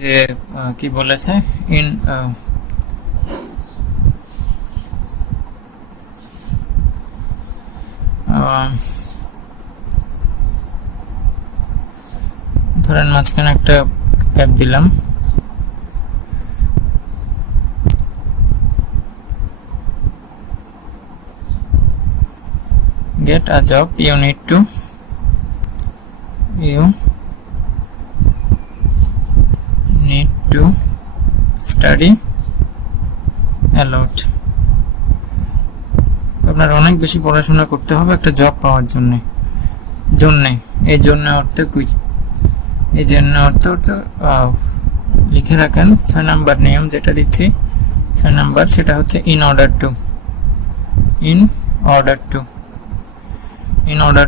যে কি বলেছে ইন ধরেন মাঝখানে একটা অ্যাপ দিলাম, get a job you need to study a lot। আপনার অনেক বেশি পড়াশোনা করতে হবে একটা জব পাওয়ার জন্য। এই জন্য অর্থ কি? এই জন্য অর্থ লিখে রাখেন 6 নাম্বার নিয়ম যেটা দিচ্ছি 6 নাম্বার, সেটা হচ্ছে in order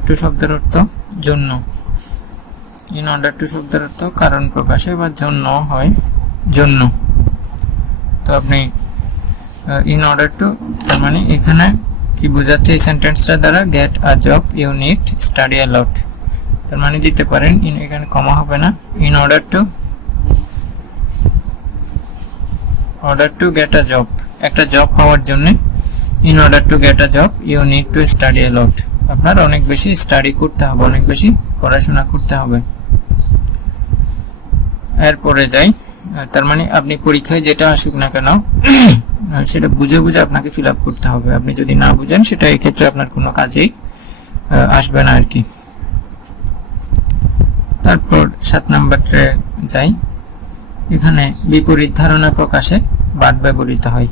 to শব্দের অর্থ জন্য। in order to শব্দের অর্থ কারণ প্রকাশে বা জন্য হয় জন্য। তো আপনি in order to তার মানে এখানে কি বোঝাচ্ছে এই সেন্টেন্সটা দ্বারা get a job you need study a lot। তার মানে দিতে পারেন এখানে কমা হবে না, in order to get a job একটা জব পাওয়ার জন্য in order to get a job you need to study a lot আপনার অনেক বেশি স্টাডি করতে হবে, অনেক বেশি পড়াশোনা করতে হবে। এরপরে যাই, তার মানে আপনি পরীক্ষায় যেটা আসুক না কেন সেটা বুঝে আপনাকে ফিল আপ করতে হবে। আপনি যদি না বুঝেন সেটা এই ক্ষেত্রে আপনার কোনো কাজেই আসবে না আর কি। তারপর 7 নাম্বারে যাই, এখানে বিপরীত ধারণা প্রকাশে বাদ ব্যবহৃত হয়।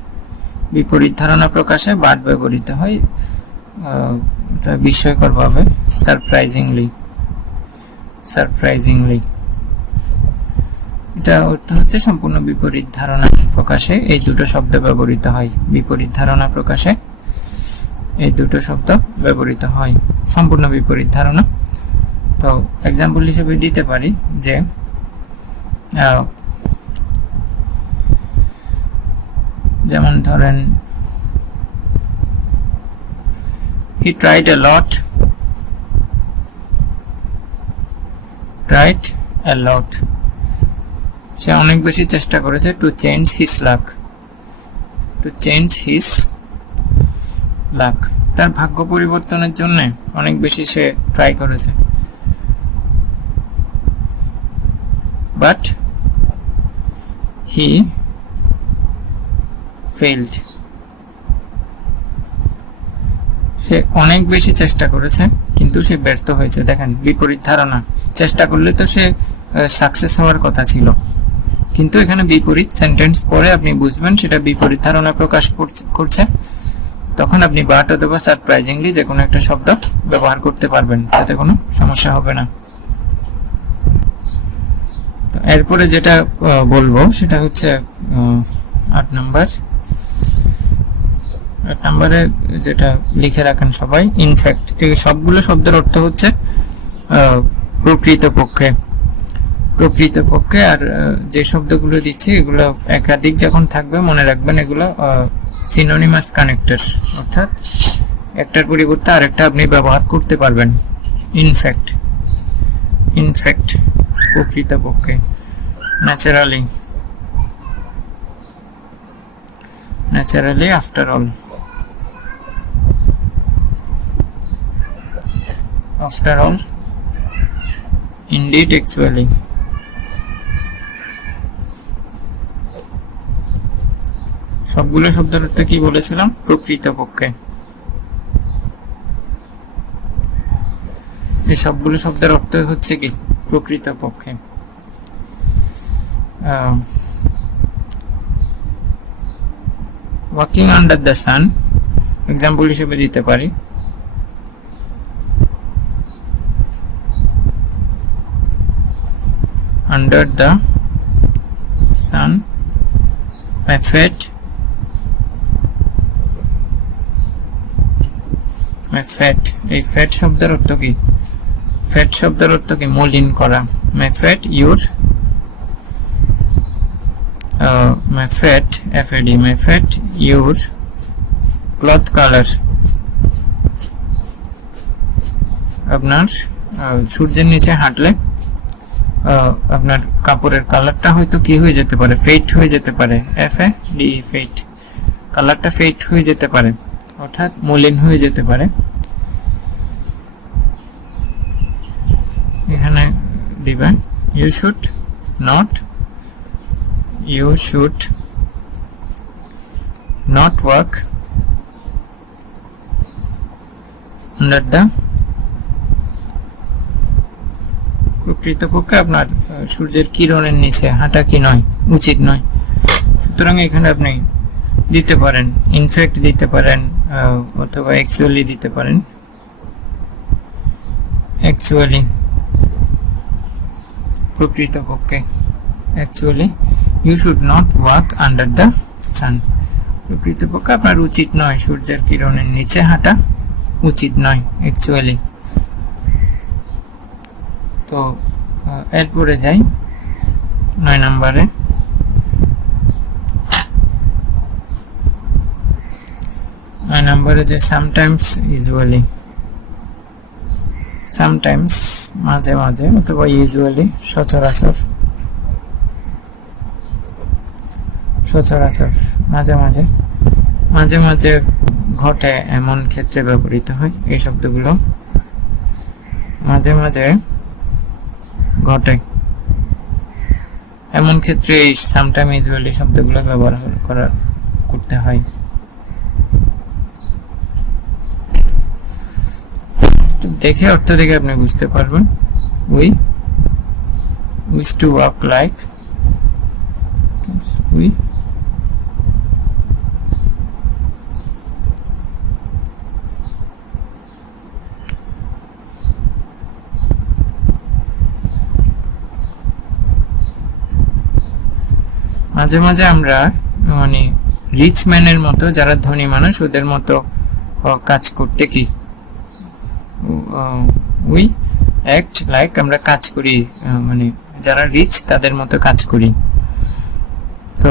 বিপরীত ধারণা প্রকাশে বাদ ব্যবহৃত হয় বিস্ময়করভাবে সারপ্রাইজিংলি। এটা অর্থ হচ্ছে সম্পূর্ণ বিপরীত ধারণা প্রকাশে এই দুটো শব্দ ব্যবহৃত হয়। বিপরীত ধারণা প্রকাশে এই দুটো শব্দ ব্যবহৃত হয়, সম্পূর্ণ বিপরীত ধারণা। তো এক্সাম্পল হিসেবে দিতে পারি যে যেমন ধরেন he tried a lot সে অনেক বেশি চেষ্টা করেছে to change his luck তার ভাগ্য পরিবর্তনের জন্য অনেক বেশি সে ট্রাই করেছে, but he failed সে অনেক বেশি চেষ্টা করেছে কিন্তু সে ব্যর্থ হয়েছে। দেখেন বিপরীত ধারণা, চেষ্টা করলে তো সে সাকসেস হওয়ার কথা ছিল, কিন্তু এখানে বিপরীত সেন্টেন্স পরে আপনি বুঝবেন সেটা বিপরীত ধারণা প্রকাশ করছে, তখন আপনি বাট অথবা সারপ্রাইজিংলি যে কোনো একটা শব্দ ব্যবহার করতে পারবেন, তাতে কোনো সমস্যা হবে না। তো এরপরে যেটা বলবো সেটা হচ্ছে 8 নম্বরে যেটা লিখে রাখেন সবাই, ইনফ্যাক্ট। এই সবগুলো শব্দের অর্থ হচ্ছে প্রকৃতপক্ষে। আর যে শব্দগুলো দিচ্ছি এগুলো একাধিক যখন থাকবে মনে রাখবেন এগুলো সিনোনিমাস কানেক্টরস, অর্থাৎ একটার পরিবর্তে আরেকটা আপনি ব্যবহার করতে পারবেন। ইনফ্যাক্ট প্রকৃতপক্ষে। Naturally after all. indeed actually। সবগুলো শব্দের অর্থ কি বলেছিলাম? প্রকৃতপক্ষে। এই সবগুলো শব্দের অর্থ হচ্ছে কি? প্রকৃতপক্ষে। Walking under the San example হিসেবে দিতে পারি, under the sun my fat এই ফ্যাট শব্দের অর্থ কি? ফ্যাট শব্দের অর্থ কি? মলিন করা। my fat your cloth color আপনার সূর্যের নিচে হাঁটলে আপনার কাপড়ের কালারটা হয়তো কি হয়ে যেতে পারে, ফেড হয়ে যেতে পারে, FADE ফেড, কালারটা ফেড হয়ে যেতে পারে, অর্থাৎ মলিন হয়ে যেতে পারে। এখানে দিবেন you should not work under the, প্রকৃতপক্ষে আপনার সূর্যের কিরণের নিচে হাঁটা কি নয়, উচিত নয়। সুতরাং এখানে আপনি দিতে পারেন ইনফ্যাক্ট দিতে পারেন, অথবা অ্যাকচুয়ালি দিতে পারেন। অ্যাকচুয়ালি, প্রকৃতপক্ষে, actually you should not walk under the sun, প্রকৃতপক্ষে আপনার উচিত নয় সূর্যের কিরণের নিচে হাঁটা, উচিত নয় অ্যাকচুয়ালি। তো এরপরে যাই 9 নম্বরে। 9 নম্বরে যে সামটাইমস, ইউজুয়ালি, সামটাইমস মাঝে মাঝে, অথবা ইউজুয়ালি সচরাচর, সচরাচর মাঝে মাঝে, মাঝে মাঝে ঘটে এমন ক্ষেত্রে ব্যবহৃত হয় এই শব্দগুলো। মাঝে মাঝে ঘটে এমন ক্ষেত্রে এই সামটাইম ইউজুয়ালি শব্দগুলো ব্যবহার করতে হয়। দেখে অর্থ দেখে আপনি বুঝতে পারবেন। We wish to walk like, we মাঝে মাঝে আমরা মানে রিচ ম্যানের মতো, যারা ধনী মানুষ ওদের মতো কাজ করতে, কি উই অ্যাক্ট লাইক, আমরা কাজ করি মানে যারা রিচ তাদের মতো কাজ করি। তো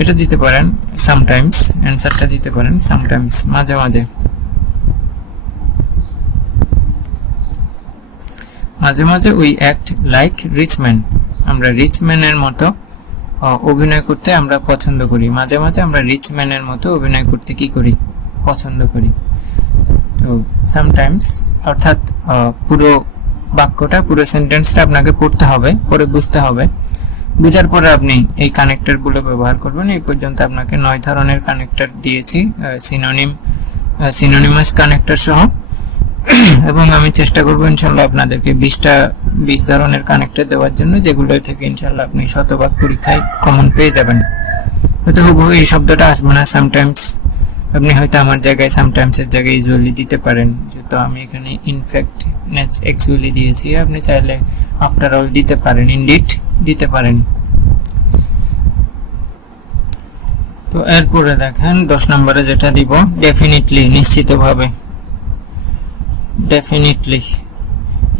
এটা দিতে পারেন সামটাইমস, অ্যানসারটা দিতে পারেন সামটাইমস, মাঝে মাঝে। মাঝে মাঝে we act like rich man, আমরা রিচ ম্যানের মতো অভিনয় করতে আমরা পছন্দ করি। মাঝে মাঝে আমরা রিচ ম্যানের মতো অভিনয় করতে কি করি, পছন্দ করি। তো সামটাইমস অর্থাৎ পুরো বাক্যটা, পুরো সেন্টেন্সটা আপনাকে পড়তে হবে, পরে বুঝতে হবে। বুঝার পরে আপনি এই কানেক্টর গুলো ব্যবহার করবেন। এই পর্যন্ত আপনাকে 9 ধরনের কানেক্টর দিয়েছি, সিনোনিমাস কানেক্টর সহ, এবং আমি চেষ্টা করব ইনশাআল্লাহ আপনাদেরকে 20 ধরনের কানেক্টর দেওয়ার জন্য, যেগুলো থেকে ইনশাআল্লাহ আপনি শতভাগ পরীক্ষায় কমন পেয়ে যাবেন। হয়তো হুবহু এই শব্দটা আসবে না, সামটাইমস আপনি হয়তো আমার জায়গায় সামটাইমস এর জায়গায় ইউজুয়ালি দিতে পারেন, যেহেতু আমি এখানে ইনফ্যাক্ট অ্যাকচুয়ালি দিয়েছি। আপনি চাইলে আফটার অল দিতে পারেন, ইনডিড দিতে পারেন। তো এরপরে দেখেন 10 নম্বরে যেটা দিব, ডেফিনিটলি, নিশ্চিতভাবে, ডেফিনিটলি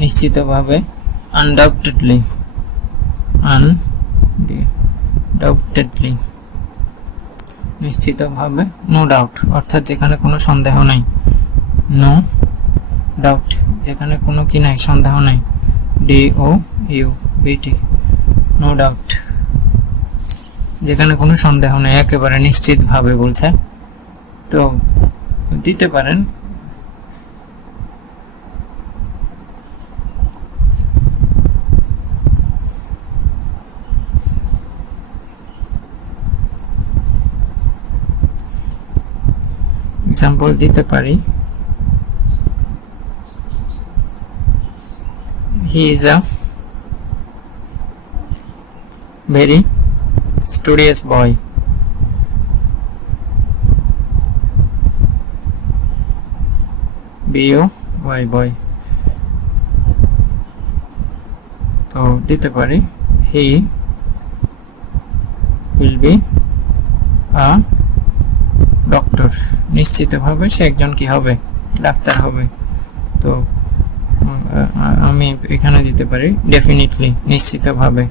নিশ্চিতভাবে, আনডাউটেডলি, আনডাউটেডলি নিশ্চিতভাবে, নো ডাউট অর্থাৎ যেখানে কোনো সন্দেহ নাই, নো ডাউট যেখানে কোনো কি নাই, সন্দেহ নাই, DOUBT, নো ডাউট যেখানে কোনো সন্দেহ নাই, একেবারে নিশ্চিতভাবে বলছে। তো দিতে পারেন এক্সাম্পল দিতে পারি, he is a very studious boy, BOY boy। তো দিতে পারি he will be a doctor, নিশ্চিতভাবে সে একজন কি হবে, ডাক্তার হবে। তো আমি এখানে দিতে পারি ডেফিনিটলি, নিশ্চিতভাবে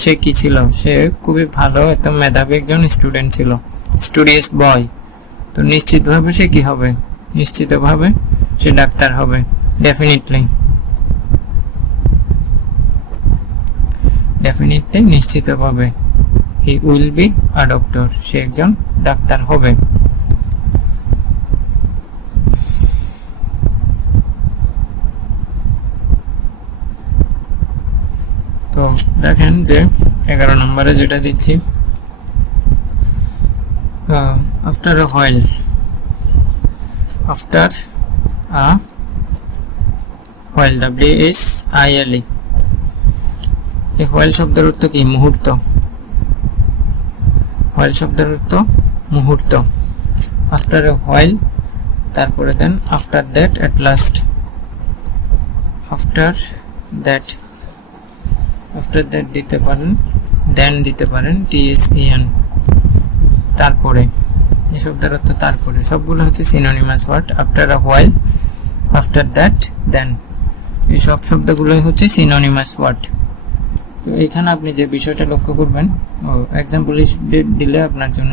সে কি ছিল, সে খুবই ভালো, এত মেধাবী একজন স্টুডেন্ট ছিল, স্টুডিয়াস বয়। তো নিশ্চিতভাবে সে কি হবে, নিশ্চিতভাবে সে ডাক্তার হবে, ডেফিনিটলি। ডেফিনেটলি নিশ্চিতভাবে he will be a doctor, সে একজন ডাক্তার হবে। তো দেখেন যে 11 নম্বরে যেটা দিচ্ছি, after a while, after a while, WHILE, এই হোয়াইল শব্দের অর্থ কি? মুহূর্ত। হোয়াইল শব্দের অর্থ মুহূর্ত। আফটার এ হোয়াইল, তারপরে then after that, at last, after that, after that দিতে পারেন, দেন দিতে পারেন, THEN, তারপরে। এই শব্দের অর্থ তারপরে। সবগুলো হচ্ছে synonymous word. After a while, after that, then, এই সব শব্দগুলোই হচ্ছে সিনোনিমাস ওয়ার্ড। তো এখানে আপনি যে বিষয়টা লক্ষ্য করবেন, এক্সাম্পল দিলে আপনার জন্য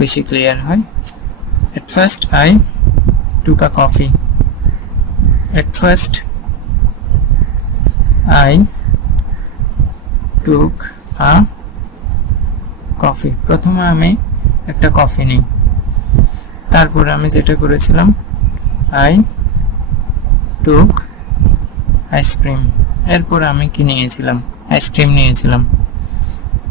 বেশি ক্লিয়ার হয়। At first I took a coffee. At first I took a coffee. প্রথমে আমি একটা কফি নিই, তারপরে আমি যেটা করেছিলাম, I took ice cream. এরপরে আমি কি নিয়েছিলাম? আইসক্রিম নিয়েছিলাম।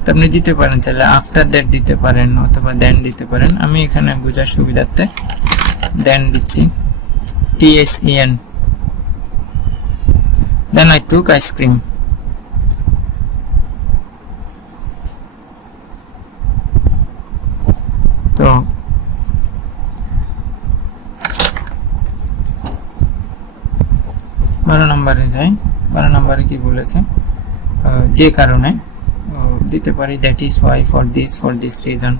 তো আপনি দিতে পারেন চাইলে আফটার দ্যাট দিতে পারেন অথবা দেন দিতে পারেন। আমি এখানে বোঝার সুবিধার্থে দেন দিচ্ছি, THEN, then I took ice cream. তো 12 নম্বরে যাই। 12 নম্বরে কি বলেছে? যে কারণে দিতে পারি, that is Y, for this reason,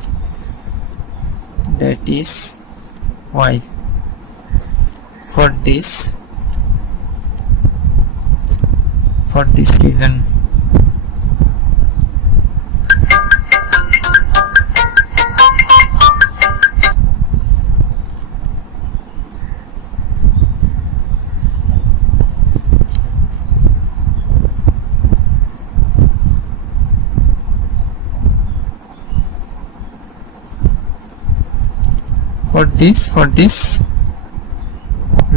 that is Y, for this reason. for this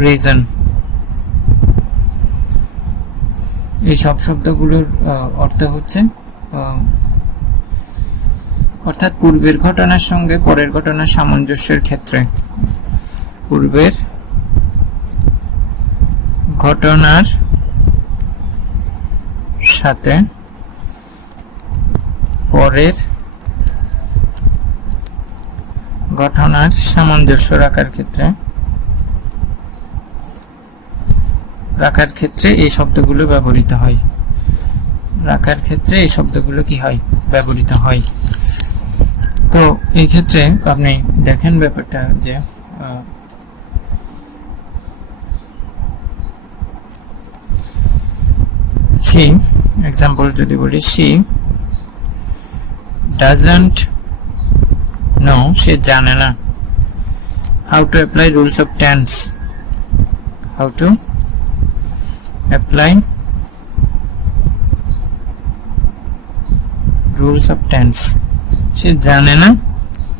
reason, এই সব শব্দগুলোর অর্থ হচ্ছে অর্থাৎ পূর্বের ঘটনার সঙ্গে পরের ঘটনার সামঞ্জস্যের ক্ষেত্রে, পূর্বের ঘটনার সাথে পরের ঘটনার সামঞ্জস্য রাখার ক্ষেত্রে এই শব্দগুলো ব্যবহৃত হয়। রাখার ক্ষেত্রে এই শব্দগুলো কি হয়? ব্যবহৃত হয়। তো এই ক্ষেত্রে আপনি দেখেন ব্যাপারটা যে she, এক্সাম্পল যদি বলি, she doesn't know, সে জানে না, how to apply rules of tense, how to apply rules of tense, সে জানে না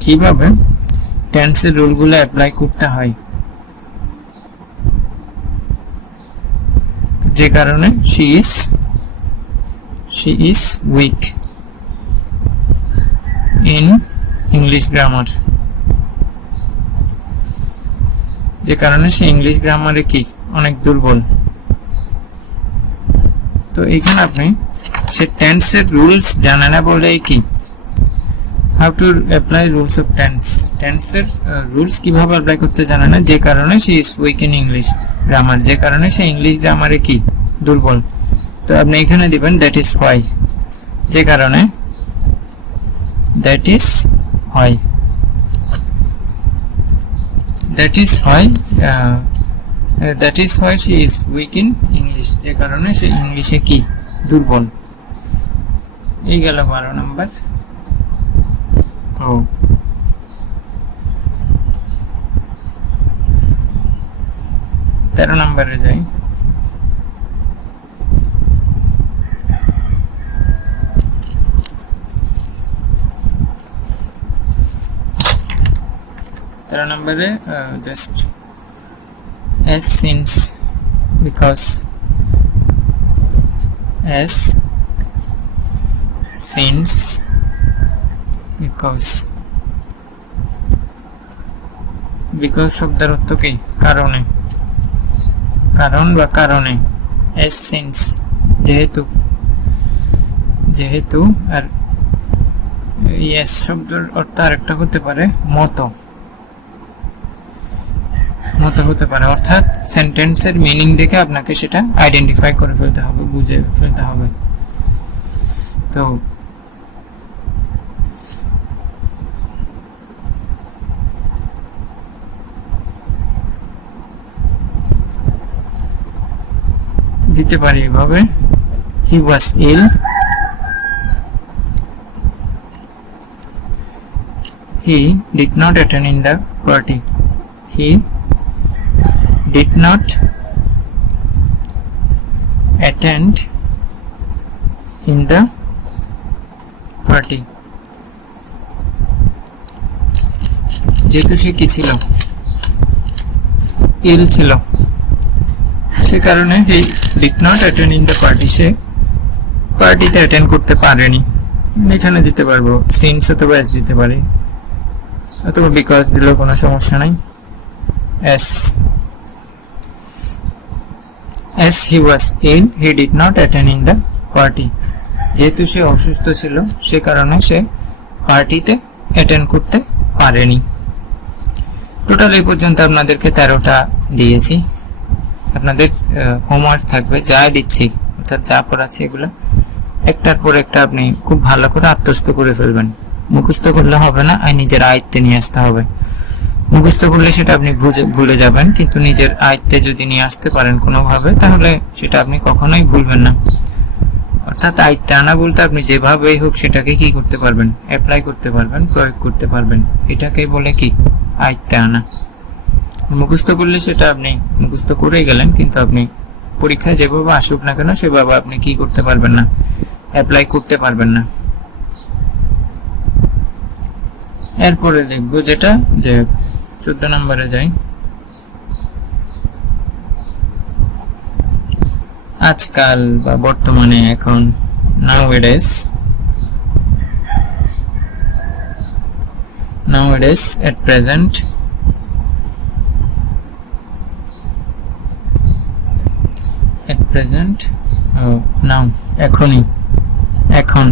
কিভাবে টেন্সের রুলগুলো অ্যাপ্লাই করতে হয়, যে কারণে she is weak in English grammar, যে কারণে সে ইংলিশ গ্রামারে কি অনেক দুর্বল। তো এখানে আপনি সে টেন্সের রুলস জানে না বলে কি, how to apply rules of টেন্সের রুলস কিভাবে অ্যাপ্লাই করতে জানে না, যে কারণে সে is weak in English grammar, যে কারণে সে ইংলিশ গ্রামারে কি দুর্বল। তো আপনি এখানে দিবেন দ্যাট ইজ হোয়াই, যে কারণে, that is why, that is why she is weak in English, যে কারণে সে ইংলিশে কি দুর্বল। এই গেল 12 নাম্বার। তো 13 নম্বরে যাই। 13 নম্বরে just as since because as since because শব্দের অর্থ কি কারণে কারণ বা কারণে as since যেহেতু আর yes শব্দের অর্থ আরেকটা হতে পারে মতো হতে পারে, অর্থাৎ সেন্টেন্সের মিনিং দেখে আপনাকে সেটা আইডেন্টিফাই করে ফেলতে হবে, বুঝে ফেলতে হবে। তো দিতে পারি এভাবে, he was ill, he did not attend in the party, he did not attend in the party। যেহেতু সে কি ছিল, ইল ছিল, সে কারণে he did not attend in the party, সে পার্টিতে অ্যাটেন্ড করতে পারেনি। এখানে দিতে পারবো since অথবা as দিতে পারি, অথবা because দিলেও কোনো সমস্যা নাই। as he was ill he did not attend in the party, যেহেতু সে অসুস্থ ছিল সে কারণে সে পার্টিতে অ্যাটেন্ড করতে পারেনি। টোটাল এই পর্যন্ত আপনাদেরকে 13টা দিয়েছি। আপনাদের হোমওয়ার্ক থাকবে যা দিচ্ছি, অর্থাৎ যা পড়াচ্ছি এগুলো একটার পর একটা আপনি খুব ভালো করে আত্মস্থ করে ফেলবেন। মুখস্থ করলে হবে না, আর নিজের আয়ত্তে নিয়ে আসতে হবে। মুখস্থ করলে সেটা আপনি ভুলে যাবেন, কিন্তু নিজের আয়ত্তে যদি নিয়ে আসতে পারেন কোনোভাবে, তাহলে সেটা আপনি কখনোই ভুলবেন না। অর্থাৎ আয়ত্তে আনা বলতে আপনি যেভাবেই হোক সেটাকে কি করতে পারবেন, অ্যাপ্লাই করতে পারবেন, প্রয়োগ করতে পারবেন, এটাকে বলে কি আয়ত্তে আনা। মুখস্থ করলে সেটা আপনি মুখস্থ করেই গেলেন, কিন্তু আপনি পরীক্ষায় যেভাবে আসুক না কেন সেভাবে আপনি কি করতে পারবেন না, অ্যাপ্লাই করতে পারবেন না। এরপরে দেখবো যেটা যে 14 নম্বরে যাই। আজকাল বা বর্তমানে, এখন, nowadays at present, now এখনই, এখন,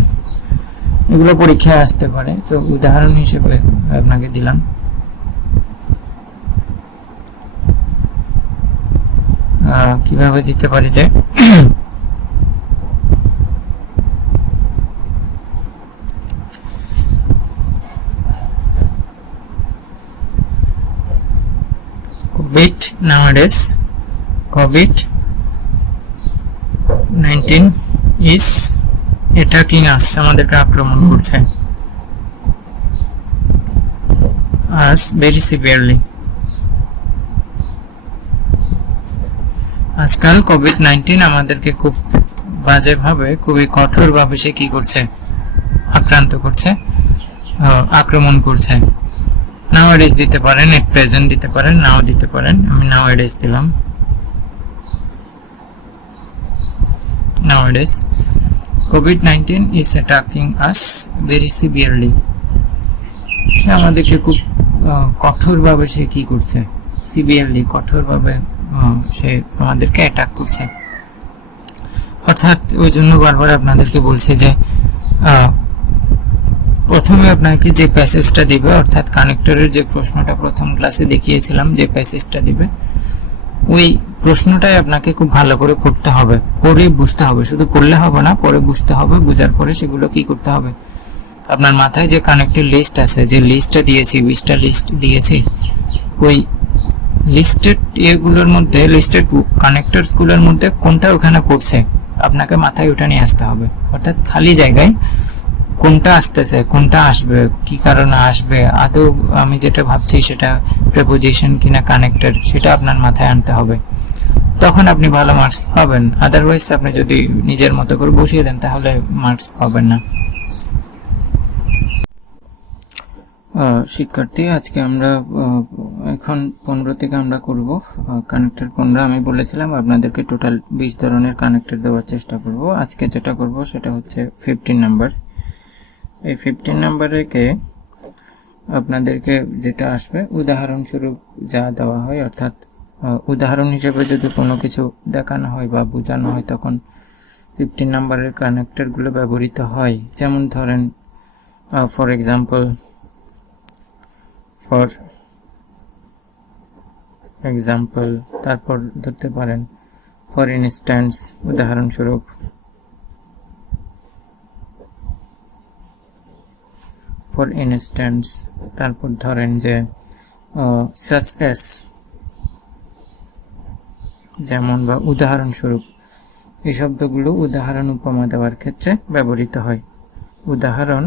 এগুলো পরীক্ষায় আসতে পারে। তো উদাহরণ হিসেবে আপনাকে দিলাম। কিভাবে দিতে পারি যে COVID-19 is attacking us, আমাদেরকে আক্রমণ করছে, us very severely। আজকাল COVID-19 আমাদেরকে খুব বাজেভাবে, খুবই কঠোরভাবে সে কি করছে, আক্রান্ত করছে, আক্রমণ করছে। nowadays দিতে পারেন, at present দিতে পারেন, now দিতে পারেন। আমি nowadays দিলাম। nowadays COVID-19 is attacking us very severely, সে আমাদেরকে খুব কঠোরভাবে সে কি করছে, সিভিয়ারলি, কঠোরভাবে সে আমাদেরকে অ্যাটাক করছে। অর্থাৎ ওই জন্য বারবার আপনাদেরকে বলছি যে প্রথমে আপনাকে যে প্যাসেজটা দিবে, অর্থাৎ কানেক্টরের যে প্রশ্নটা প্রথম ক্লাসে দেখিয়েছিলাম, যে প্যাসেজটা দিবে ওই প্রশ্নটাই আপনাকে খুব ভালো করে পড়তে হবে, পড়ে বুঝতে হবে। শুধু পড়লে হবে না, পড়ে বুঝতে হবে। বুঝার পরে সেগুলো কি করতে হবে, আপনার মাথায় যে কানেক্টের লিস্ট আছে, যে লিস্টটা দিয়েছি, 20টা লিস্ট দিয়েছি, ওই লিস্টেড এগুলোর মধ্যে, লিস্টেড কানেক্টরস গুলোর মধ্যে কোনটা ওখানে পড়ছে আপনাকে মাথায় ওটা নিয়ে আসতে হবে। অর্থাৎ খালি জায়গায় কোনটা আসতেছে, কোনটা আসবে, কি কারণে আসবে, আদৌ আমি যেটা ভাবছি সেটা প্রেপোজিশন কিনা কানেক্টর, সেটা আপনার মাথায় আনতে হবে। তখন আপনি ভালো মার্কস পাবেন। আদারওয়াইজ আপনি যদি নিজের মতো করে বসিয়ে দেন তাহলে মার্কস পাবেন না। শিক্ষার্থী, আজকে আমরা এখন 15 থেকে আমরা করব কানেক্টর 15। আমি বলেছিলাম আপনাদেরকে টোটাল 20 ধরনের কানেক্টর দেওয়ার চেষ্টা করব। আজকে যেটা করব সেটা হচ্ছে 15 নাম্বার। এই 15 নাম্বারেকে আপনাদেরকে যেটা আসবে উদাহরণস্বরূপ যা দেওয়া হয়, অর্থাৎ উদাহরণ হিসেবে যদি কোনো কিছু দেখানো হয় বা বোঝানো হয় তখন 15 নাম্বারের কানেক্টরগুলো ব্যবহৃত হয়। যেমন ধরেন ফর এক্সাম্পল, তারপর ধরতে পারেন ফর ইনস্ট্যান্স, উদাহরণস্বরূপ, তারপর ধরেন যে সাচ এস, যেমন বা উদাহরণস্বরূপ। এই শব্দগুলো উদাহরণ উপমা দেওয়ার ক্ষেত্রে ব্যবহৃত হয়। উদাহরণ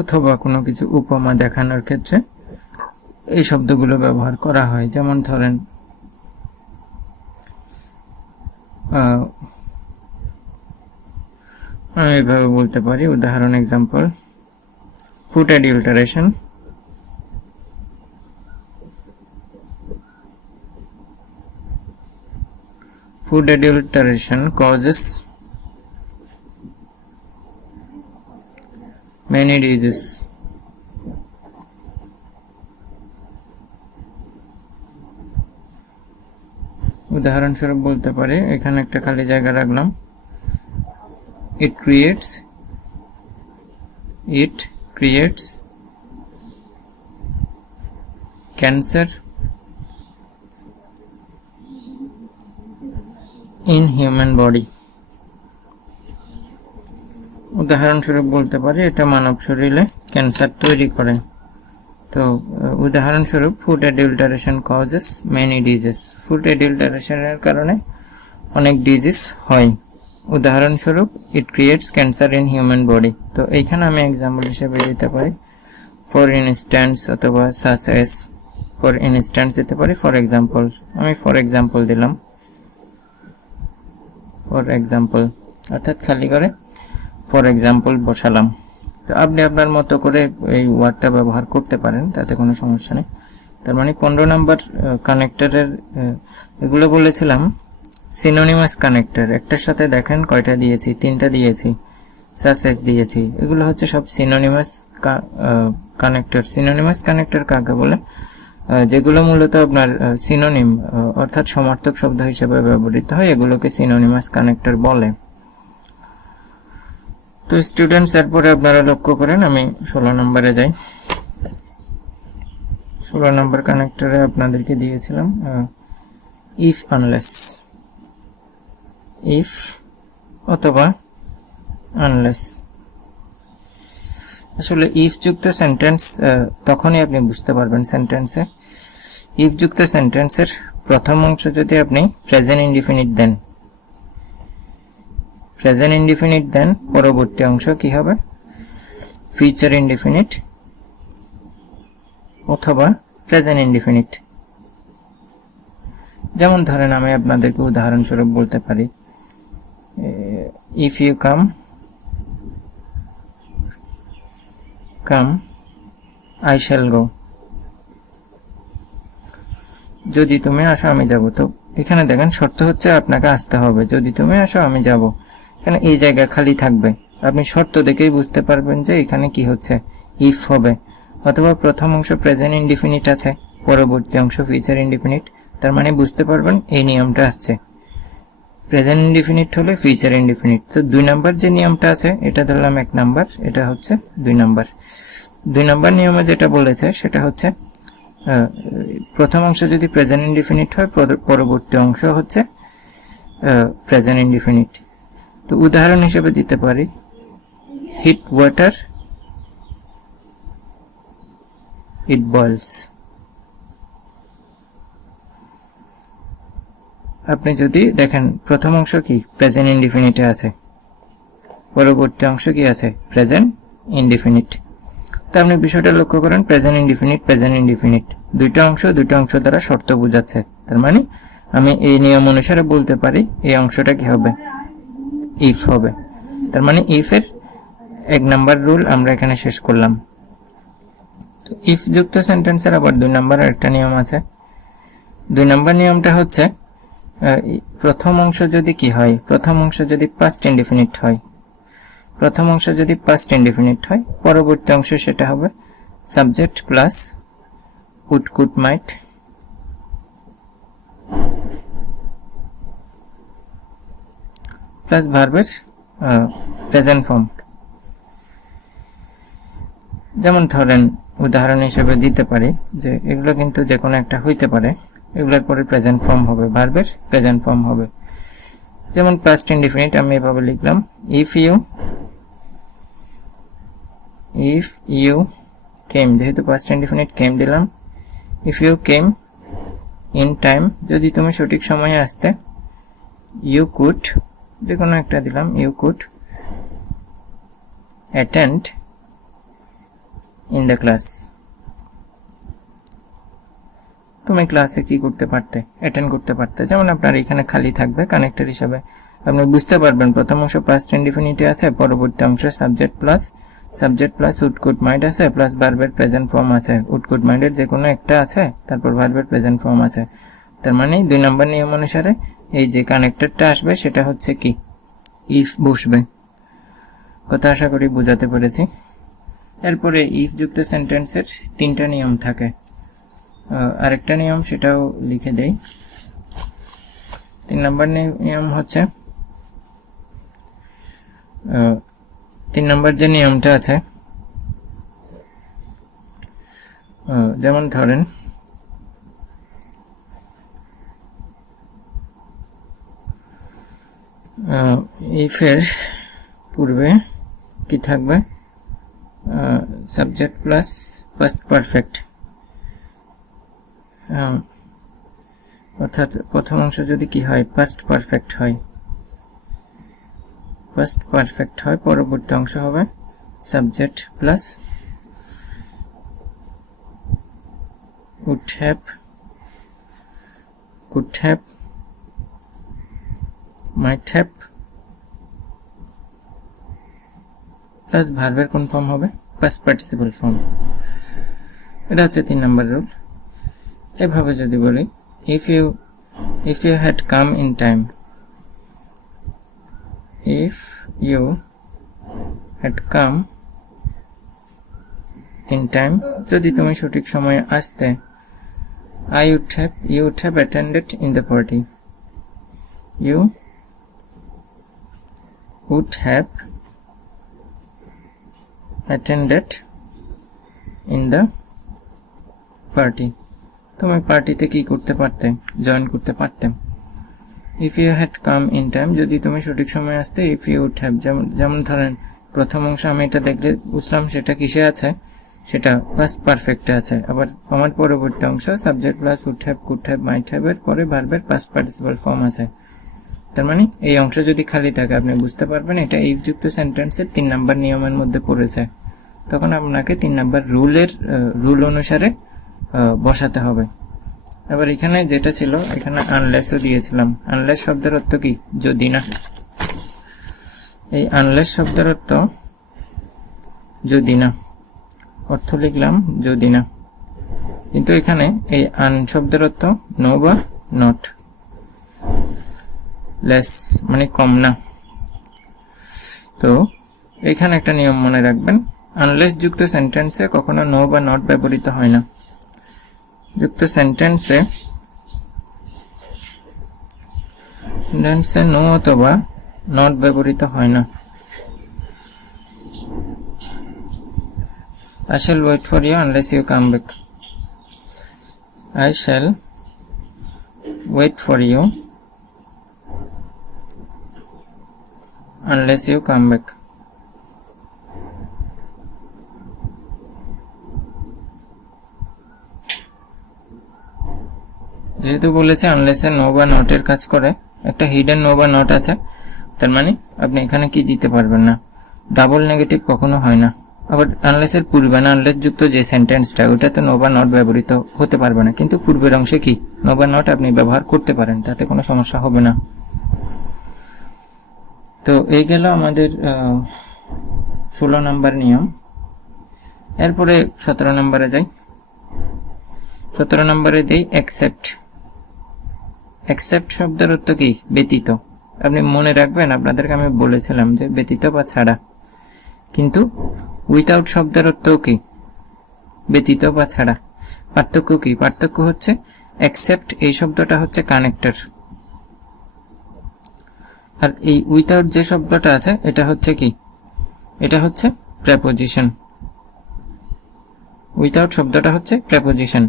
অথবা কোনো কিছু উপমা দেখানোর ক্ষেত্রে এই শব্দগুলো ব্যবহার করা হয়। যেমন ধরেন আমি এইভাবে বলতে পারি, উদাহরণ example, food adulteration, causes many diseases. উদাহরণস্বরূপ বলতে পারি, এখানে একটা খালি জায়গা রাখলাম, it creates cancer in human body. উদাহরণস্বরূপ বলতে পারি এটা মানব শরীরে ক্যান্সার তৈরি করে। তো উদাহরণস্বরূপ food adulteration causes many disease, food অ্যাডাল্টারেশনের কারণে অনেক ডিজিজ হয়। উদাহরণস্বরূপ it creates cancer in human body. তো এইখানে আমি এক্সাম্পল হিসেবে দিতে পারি ফর ইনস্ট্যান্স অথবা সাচ এস। ফর ইনস্ট্যান্স দিতে পারি ফর এক্সাম্পল, আমি ফর এক্সাম্পল দিলাম, ফর এক্সাম্পল, অর্থাৎ খালি করে ফর এক্সাম্পল বসালাম। তো আপনি আপনার মতো করে এই ওয়ার্ডটা ব্যবহার করতে পারেন, তাতে কোনো সমস্যা নেই। তার মানে 15 নাম্বার কানেক্টরের এগুলো বলেছিলাম সিনোনিমাস কানেক্টর। একটার সাথে দেখেন কয়টা দিয়েছি, 3টা দিয়েছি, সাসেস দিয়েছি। এগুলো হচ্ছে সব সিনোনিমাস কানেক্টর। সিনোনিমাস কানেক্টর কাকে বলে? যেগুলো মূলত আপনার সিনোনিম অর্থাৎ সমার্থক শব্দ হিসেবে ব্যবহৃত হয়, এগুলোকে সিনোনিমাস কানেক্টর বলে। তো স্টুডেন্টস, এরপরে আপনারা লক্ষ্য করেন, আমি 16 নম্বরে যাই। 16 নম্বর কানেক্টরে আপনাদেরকে দিয়েছিলাম ইফ আনলেস, ইফ অথবা আনলেস। আসলে ইফ যুক্ত সেন্টেন্স তখনই আপনি বুঝতে পারবেন সেন্টেন্সে। ইফ যুক্ত সেন্টেন্সের প্রথম অংশ যদি আপনি প্রেজেন্ট ইনডিফিনিট দেন, প্রেজেন্ট ইনডিফিনিট দেন, পরবর্তী অংশ কি হবে? ফিউচার ইনডিফিনিট অথবা প্রেজেন্ট ইনডিফিনিট। যেমন ধরেন আমি আপনাদেরকে উদাহরণস্বরূপ বলতে পারি if you come I shall go. যদি তুমি আসো আমি যাব। তো এখানে দেখেন শর্ত হচ্ছে আপনাকে আসতে হবে, যদি তুমি আসো আমি যাব। এখানে এই জায়গা খালি থাকবে, আপনি শর্ত দেখেই বুঝতে পারবেন যে এখানে কি হচ্ছে, ইফ হবে। অথবা প্রথম অংশ প্রেজেন্ট ইনডিফিনিট আছে, পরবর্তী অংশ ফিউচার ইনডিফিনিট, তার মানে বুঝতে পারবেন এই নিয়মটা আসছে। প্রেজেন্ট ইনডিফিনিট হলে ফিউচার ইনডিফিনিট। তো 2 নাম্বার যে নিয়মটা আছে এটা ধরলাম 1 নাম্বার, এটা হচ্ছে 2 নাম্বার। 2 নাম্বার নিয়মে যেটা বলেছে সেটা হচ্ছে প্রথম অংশ যদি প্রেজেন্ট ইনডিফিনিট হয়, পরবর্তী অংশ হচ্ছে প্রেজেন্ট ইনডিফিনিট। তো উদাহরণ হিসেবে দিতে পারি হিট ওয়াটার ইট বয়েলস। আপনি যদি দেখেন প্রথম অংশ কি প্রেজেন্ট ইনডিফিনিটে আছে, পরবর্তী অংশ কি আছে প্রেজেন্ট ইনডিফিনিট। তো আপনি বিষয়টা লক্ষ্য করেন, প্রেজেন্ট ইনডিফিনিট দুইটা অংশ দ্বারা শর্ত বোঝাচ্ছে। তার মানে আমি এই নিয়ম অনুসারে বলতে পারি এই অংশটা কি হবে, ইফ হবে। তার মানে ইফ এর এক নাম্বার রুল আমরা এখানে শেষ করলাম। তো ইফ যুক্ত সেন্টেন্সের আবার 2 নাম্বার আরেকটা নিয়ম আছে। 2 নাম্বার নিয়মটা হচ্ছে প্রথম অংশ যদি কি হয়, প্রথম অংশ যদি পাস্ট ইনডেফিনিট হয়, প্রথম অংশ যদি পাস্ট ইনডেফিনিট হয়, পরবর্তী অংশ সেটা হবে subject plus would could might plus ভার্বের প্রেজেন্ট ফর্ম। যেমন ধরেন উদাহরণ হিসেবে দিতে পারি যে এগুলো কিন্তু যে কোনো একটা হইতে পারে, এগুলোর পরে প্রেজেন্ট ফর্ম হবে, ভার্বের প্রেজেন্ট ফর্ম হবে। যেমন পাস্ট ইনডেফিনিট আমি এভাবে লিখলাম, ইফ ইউ কেম, যেহেতু পাস্ট ইনডেফিনিট কেম দিলাম, if you came in time, যদি তুমি সঠিক সময়ে আসতে, ইউ কুড, যে কোনো একটা দিলাম, you could attend in the class, তুমি ক্লাসে কি করতে পারতে, অ্যাটেন্ড করতে পারতে। যেমন আপনার এখানে খালি থাকবে কানেক্টর হিসাবে, আপনি বুঝতে পারবেন প্রথম অংশ পাস্ট ইনডেফিনিটে আছে, পরবর্তী অংশ subject plus would could might আছে, প্লাস ভার্বের প্রেজেন্ট ফর্ম আছে, উড কুড মাইটের যে কোনো একটা আছে, তারপর ভার্বের প্রেজেন্ট ফর্ম আছে। তার মানে 2 নাম্বার নিয়ম অনুসারে এই যে কানেক্টরটা আসবে সেটা হচ্ছে কি, ইফ বসবে। কথা আশা করি বোঝাতে পেরেছি। এরপরে ইফ যুক্ত সেন্টেন্সের 3টা নিয়ম থাকে। আরেকটা নিয়ম সেটাও লিখে দেই। 3 নাম্বার নিয়ম হচ্ছে, 3 নাম্বার যে নিয়মটা আছে, যেমন ধরেন ইফের পূর্বে কি থাকবে, সাবজেক্ট প্লাস পাস্ট পারফেক্ট, অর্থাৎ প্রথম অংশ যদি কি হয়, পাস্ট পারফেক্ট হয়, পরবর্তী অংশ হবে subject plus would have, could have, might have plus ভার্বের কোন ফর্ম হবে, পাস্ট পার্টিসিপল ফর্ম। এটা হচ্ছে 3 নাম্বার রুল। এভাবে যদি বলি, if you had come in time, if you had come in time, যদি তুমি সঠিক সময়ে আসতে, you would have attended in the party, you would have attended in the party, তুমি পার্টিতে কি করতে পারতে, জয়েন করতে পারতে। if you had come in time, যদি তুমি সঠিক সময়ে আসতে, if you would have, যেমন ধরেন প্রথম অংশ আমি এটা দেখলে বুঝলাম সেটা কিসে আছে, সেটা পাস্ট পারফেক্টে আছে। আবার আমার পরবর্তী অংশ subject plus would have, could have, might have এর পরে ভার্বের পাস্ট পার্টিসিপল ফর্ম আছে। তার মানে এই অংশ যদি খালি থাকে আপনি বুঝতে পারবেন এটা ইফ যুক্ত সেন্টেন্সের 3 নাম্বার নিয়মের মধ্যে পড়েছে। তখন আপনাকে 3 নাম্বার রুল অনুসারে বসাতে হবে। এবার এখানে যেটা ছিল, এখানে আনলেসও দিয়েছিলাম। আনলেস শব্দের অর্থ কি, যদি না। এই আনলেস শব্দের অর্থ যদি না, অর্থ লিখলাম যদি না, কিন্তু এখানে এই আন শব্দের অর্থ নো বা নট, লেস মানে কম না। তো এখানে একটা নিয়ম মনে রাখবেন, আনলেস যুক্ত সেন্টেন্সে কখনো নো বা নট ব্যবহৃত হয় না। যুক্ত সেন্টেন্সে নো অথবা নট ব্যবহৃত হয় না। I shall wait for you unless you come back. I shall wait for you unless you come back. যেহেতু বলেছে আনলেস এর নো বা নট এর কাজ করে, একটা হিডেন নো বা নট আছে, তার মানে আপনি এখানে কি দিতে পারবেন না, ডাবল নেগেটিভ কখনো হয় না। আবার আনলেস এর পূর্বে না আনলেস যুক্ত যে সেন্টেন্সটা ওটাতে নো বা নট ব্যবহৃত হতে পারবে না, কিন্তু পূর্বের অংশে কি নো বা নট আপনি ব্যবহার করতে পারেন, তাতে কোনো সমস্যা হবে না। তো এই গেল আমাদের 16 নম্বর নিয়ম। এরপরে 17 নম্বরে যাই। 17 নম্বরে দেই অ্যাকসেপ্ট। অ্যাকসেপ্ট শব্দের অর্থ কি? ব্যতীত। আপনি মনে রাখবেন, আপনাদেরকে আমি বলেছিলাম যে ব্যতীত বা ছাড়া, কিন্তু উইথাউট শব্দের অর্থ কি? ব্যতীত বা ছাড়া। পার্থক্য কি? পার্থক্য হচ্ছে অ্যাকসেপ্ট এই শব্দটা হচ্ছে কানেক্টর, আর এই উইথাউট যে শব্দটা আছে এটা হচ্ছে কি? এটা হচ্ছে প্রেপোজিশন। উইথাউট শব্দটা হচ্ছে প্রেপোজিশন।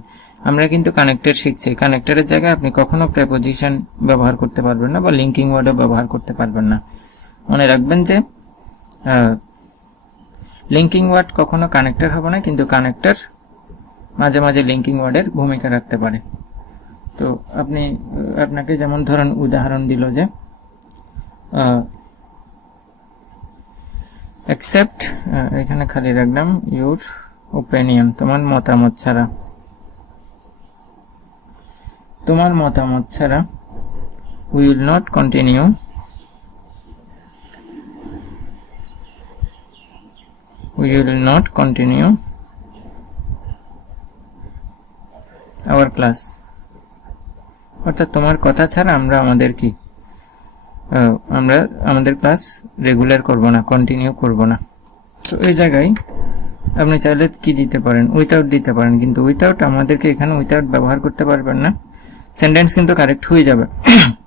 আমরা কিন্তু কানেক্টর শিখছি, কানেক্টরের জায়গায় আপনি কখনো প্রেপোজিশন ব্যবহার করতে পারবেন না বা লিঙ্কিং ওয়ার্ডও ব্যবহার করতে পারবেন না। মনে রাখবেন যে লিঙ্কিং ওয়ার্ড কখনো কানেক্টর হবে না, কিন্তু কানেক্টর মাঝে মাঝে লিঙ্কিং ওয়ার্ডের ভূমিকা রাখতে পারে। তো আপনাকে যেমন ধরেন উদাহরণ দিল যে অ্যাকসেপ্ট, এখানে খালি রাখলাম ইউর ওপিনিয়ন, তোমার মতামত ছাড়া, তোমার মতামত ছাড়া we will not continue our class। অর্থাৎ তোমার কথা ছাড়া আমরা আমাদের ক্লাস রেগুলার করব না, কন্টিনিউ করব না। তো এই জায়গায় আপনি চাইলে কি দিতে পারেন? উইথাউট দিতে পারেন, কিন্তু উইথাউট আমাদেরকে এখানে উইথাউট ব্যবহার করতে পারবেন না। সেন্টেন্স কিন্তু কারেক্ট হয়ে যাবে,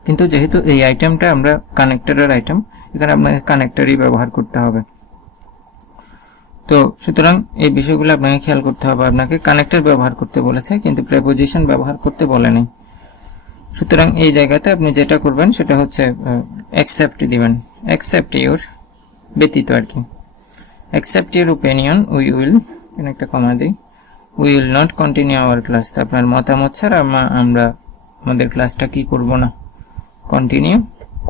কিন্তু যেহেতু এই আইটেমটা আমরা কানেক্টরের আইটেম, এখানে আপনাকে কানেক্টরই ব্যবহার করতে হবে। তো সুতরাং এই বিষয়গুলো আপনাকে খেয়াল করতে হবে। আপনাকে কানেক্টর ব্যবহার করতে বলেছে, কিন্তু প্রেপোজিশন ব্যবহার করতে বলেনি। সুতরাং এই জায়গাতে আপনি যেটা করবেন সেটা হচ্ছে অ্যাকসেপ্ট দিবেন। অ্যাকসেপ্ট ইউর ব্যতীত আর কি। Accept your opinion we will, এখানে একটা কমা দিই, we will not continue our class. আপনার মতামত ছাড়া আমরা আমাদের ক্লাসটা কি করব না, কন্টিনিউ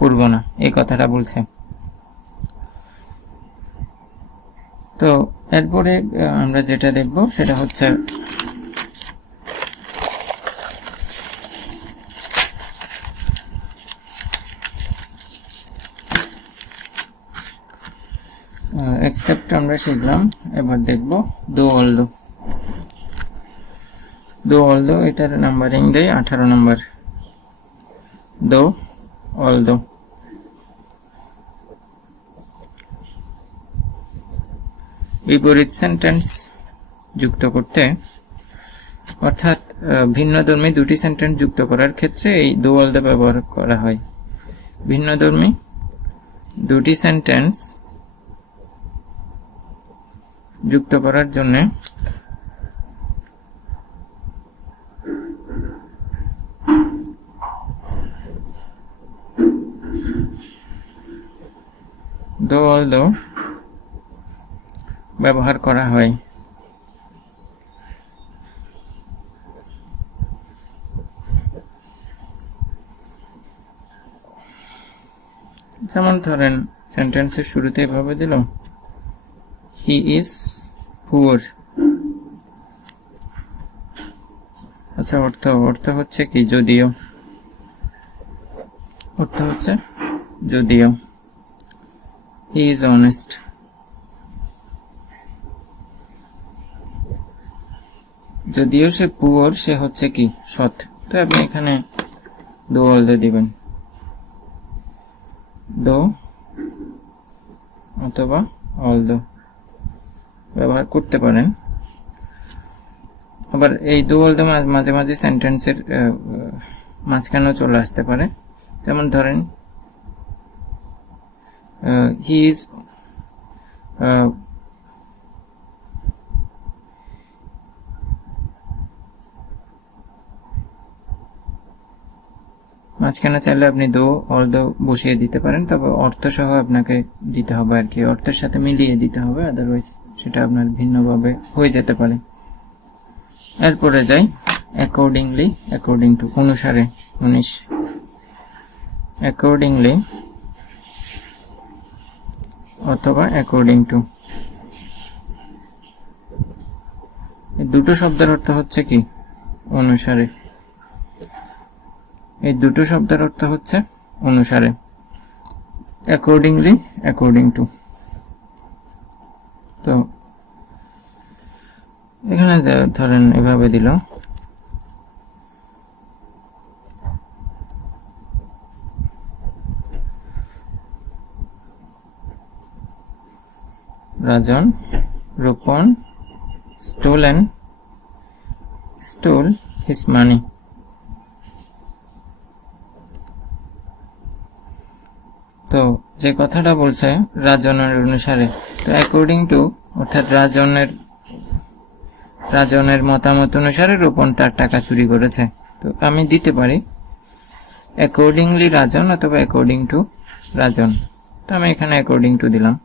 করব না, এই কথাটা বলছে। তো এরপরে আমরা যেটা দেখব সেটা হচ্ছে অ্যাকসেপ্ট আমরা শিখলাম, এবার দেখব দো অলদো। দো অলদো এটার নাম্বারিং দেই 18 নম্বর। দো অলদো বিপরীত সেন্টেন্স যুক্ত করতে, অর্থাৎ ভিন্নধর্মী দুটি সেন্টেন্স যুক্ত করার ক্ষেত্রে এই দো অলদো ব্যবহার করা হয়। ভিন্নধর্মী দুটি সেন্টেন্স যুক্ত করার জন্য দো অলদো ব্যবহার করা হয়। যেমন ধরেন সেন্টেন্সের শুরুতে এভাবে দিল, হি ইজ পুয়ার। আচ্ছা, অর্থ হচ্ছে কি? যদিও। অর্থ হচ্ছে যদিও। He is honest. যদিও সে পুয়ার, সে হচ্ছে কি? সৎ। তো আপনি এখানে দো অলদো দিবেন, দো অথবা অলদো ব্যবহার করতে পারেন। আবার এই দো অলদো মাঝে মাঝে সেন্টেন্সের মাঝখানেও চলে আসতে পারে। যেমন ধরেন হি ইজ মাঝখানে চাইলে আপনি দো অলদো বসিয়ে দিতে পারেন, তবে অর্থ সহ আপনাকে দিতে হবে আর কি, অর্থের সাথে মিলিয়ে দিতে হবে, আদারওয়াইজ সেটা আপনার ভিন্নভাবে হয়ে যেতে পারে। এরপরে যাই অ্যাকর্ডিংলি, অ্যাকর্ডিং টু অনুসারে, 19 অ্যাকর্ডিংলি অথবা অ্যাকর্ডিং টু, এই দুটো শব্দের অর্থ হচ্ছে কি? অনুসারে। এই দুটো শব্দের অর্থ হচ্ছে অনুসারে, অ্যাকর্ডিংলি, অ্যাকর্ডিং টু। তো এখানে ধরেন এভাবে দিল, রাজন, রূপন stole his money. তো যে কথাটা বলছে রাজনের অনুসারে, তো অ্যাকর্ডিং টু অর্থাৎ রাজনের মতামত অনুসারে রূপন তার টাকা চুরি করেছে। তো আমি দিতে পারি অ্যাকর্ডিংলি রাজন অথবা অ্যাকর্ডিং টু রাজন। তো আমি এখানে অ্যাকর্ডিং টু দিলাম।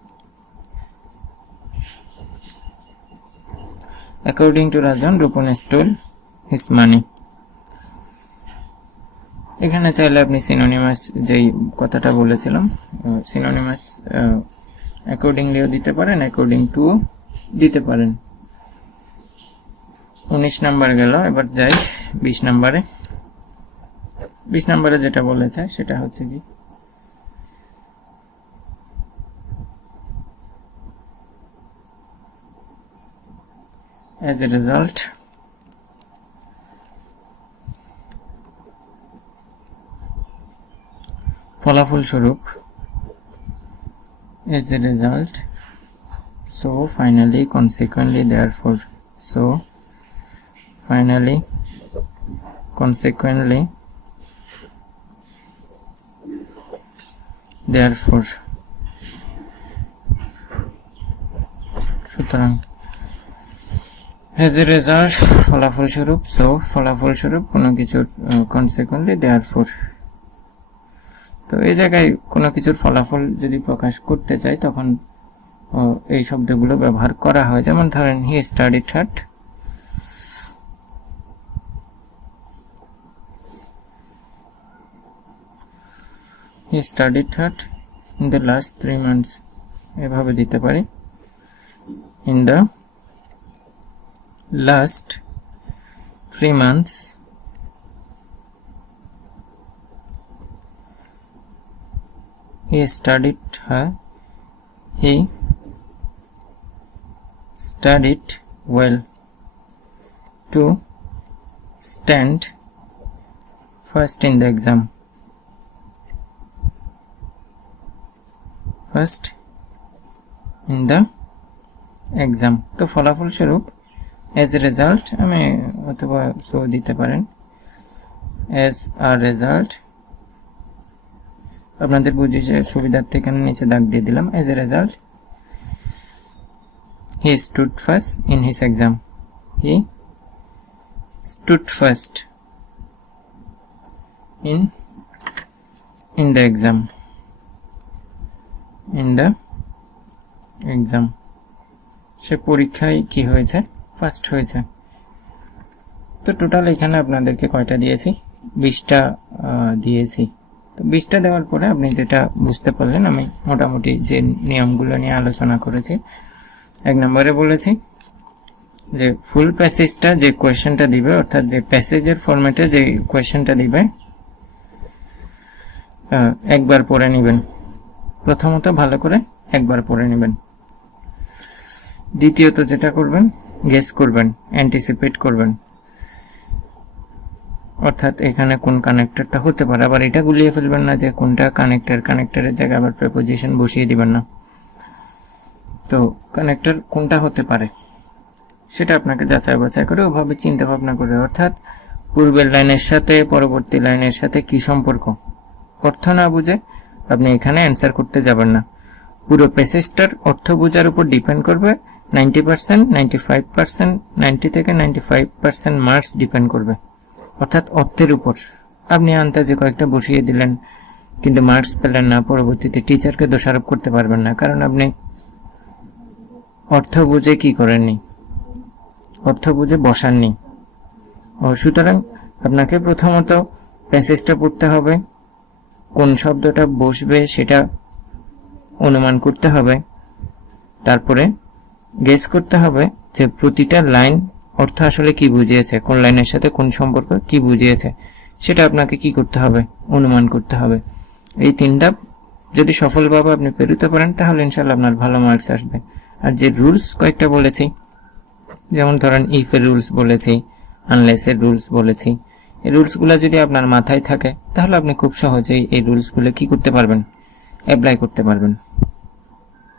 According to Rajan, Rupon stole his money. এখানে চাইলে আপনি সিনোনিমাস যেই কথাটা বলেছিলাম সিনোনিমাস অ্যাকর্ডিংলিও দিতে পারেন, অ্যাকর্ডিং টু দিতে পারেন। 19 নাম্বার গেল, এবার যাই 20 নাম্বারে। 20 নাম্বারে যেটা বলেছে সেটা হচ্ছে কি, as a result ফলাফলস্বরূপ as a result so finally consequently therefore so finally consequently therefore সুতরাং as a result ফলাফলস্বরূপ, so ফলাফলস্বরূপ কোনো কিছুর consequently therefore। তো এই জায়গায় কোনো কিছুর ফলাফল যদি প্রকাশ করতে চাই তখন এই শব্দগুলো ব্যবহার করা হয়। যেমন ধরেন he studied hard, he studied hard in the last 3 months, এভাবে দিতে পারি in the last 3 months he studied well to stand first in the exam. First in the exam. তো ফলাফলস্বরূপ as a result আমি অথবা so দিতে পারেন as a result, আপনাদের বুঝিয়ে সুবিধার্থে এখানে নিচে দাগ দিয়ে দিলাম as a result he stood first in his exam. He stood first in the exam. In the exam সে পরীক্ষায় কি হয়েছে, ফার্স্ট হয়েছে। তো টোটাল এখানে আপনাদেরকে কয়টা দিয়েছি, 20টা দিয়েছি। তো 20টা দেওয়ার পরে আপনি যেটা বুঝতে পারলেন, আমি মোটামুটি যে নিয়মগুলো নিয়ে আলোচনা করেছি। 1 নম্বরে বলেছি যে ফুল প্যাসেজটা যে কোয়েশ্চেনটা দিবে, অর্থাৎ যে প্যাসেজের ফরম্যাটে যে কোয়েশ্চেনটা দিবে একবার পড়ে নেবেন। প্রথমত ভালো করে একবার পড়ে নেবেন। দ্বিতীয়ত যেটা করবেন, গেস করবেন, অ্যান্টিসিপেট করবেন, অর্থাৎ এখানে কোন কানেক্টরটা হতে পারে। আবার এটা গুলিয়ে ফেলবেন না যে কোনটা কানেক্টরের জায়গায় আবার প্রেপোজিশন বসিয়ে দিবেন না। তো কানেক্টর কোনটা হতে পারে সেটা আপনাকে যাচাই বাছাই করে ওভাবে চিন্তা ভাবনা করে, অর্থাৎ পূর্বের লাইনের সাথে পরবর্তী লাইনের সাথে কি সম্পর্ক, অর্থ না বুঝে আপনি এখানে অ্যান্সার করতে যাবেন না। পুরো প্যাসেজটার অর্থ বোঝার উপর ডিপেন্ড করবে 90%, 95%, 90 থেকে 95% মার্কস ডিপেন্ড করবে, অর্থাৎ অর্থের উপর। আপনি আন্দাজে কয়েকটা বসিয়ে দিলেন কিন্তু মার্কস পেলেন না, পরবর্তীতে টিচারকে দোষারোপ করতে পারবেন না, কারণ আপনি অর্থ বুঝে কি করেননি, অর্থ বুঝে বসাননি। সুতরাং আপনাকে প্রথমত প্যাসেজটা পড়তে হবে, কোন শব্দটা বসবে সেটা অনুমান করতে হবে, তারপরে গেস করতে হবে যে প্রতিটা লাইন অর্থ আসলে কি বুঝিয়েছে, কোন লাইনের সাথে কোন সম্পর্ক কি বুঝিয়েছে সেটা আপনাকে কি করতে হবে, অনুমান করতে হবে। এই 3 ধাপ যদি সফলভাবে আপনি পেরোতে পারেন তাহলে ইনশাআল্লাহ আপনার ভালো মার্কস আসবে। আর যে রুলস কয়েকটা বলেছি, যেমন ধরেন ইফ এর রুলস বলেছি, আনলেস এর রুলস বলেছি, এই রুলসগুলো যদি আপনার মাথায় থাকে তাহলে আপনি খুব সহজেই এই রুলসগুলো কি করতে পারবেন, অ্যাপ্লাই করতে পারবেন।